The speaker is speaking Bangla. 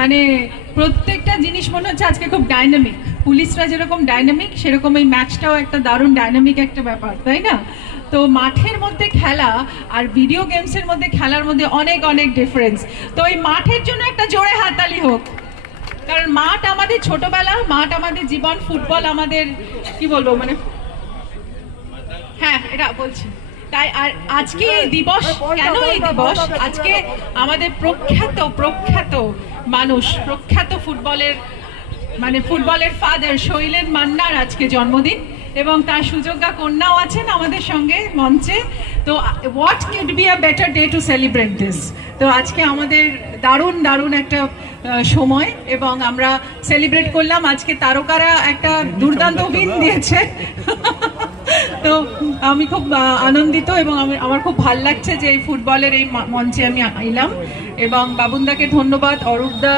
মানে প্রত্যেকটা জিনিস মনে হচ্ছে আজকে খুব ডাইনামিক। পুলিশরা যেরকম ডাইনামিক, সেরকম এই ম্যাচটাও একটা দারুণ ডাইনামিক একটা ব্যাপার, তাই না? তো মাঠের মধ্যে খেলা আর ভিডিও গেমসের মধ্যে খেলার মধ্যে অনেক অনেক ডিফারেন্স। তো এই মাঠের জন্য একটা জোরে হাততালি হোক, কারণ মাঠ আমাদের ছোটবেলা, মাঠ আমাদের জীবন, ফুটবল আমাদের কি বলবো মানে, হ্যাঁ এটা বলছি। তাই আর আজকে এই দিবস, কেন এই দিবস? আজকে আমাদের প্রখ্যাত প্রখ্যাত মানুষ, প্রখ্যাত ফুটবলের মানে ফুটবলের ফাদার শৈলেন মান্নার আজকে জন্মদিন, এবং তার সুযোগ্যা কন্যাও আছেন আমাদের সঙ্গে মঞ্চে। তো what could be a better day to celebrate this? তো আজকে আমাদের দারুণ দারুণ একটা সময়, এবং আমরা সেলিব্রেট করলাম। আজকে তারকারা একটা দুর্দান্ত উইন দিয়েছে। তো আমি খুব আনন্দিত, এবং আমার খুব ভাল লাগছে যে এই ফুটবলের এই মঞ্চে আমি এলাম। এবং বাবুনদাকে ধন্যবাদ, অরূপদা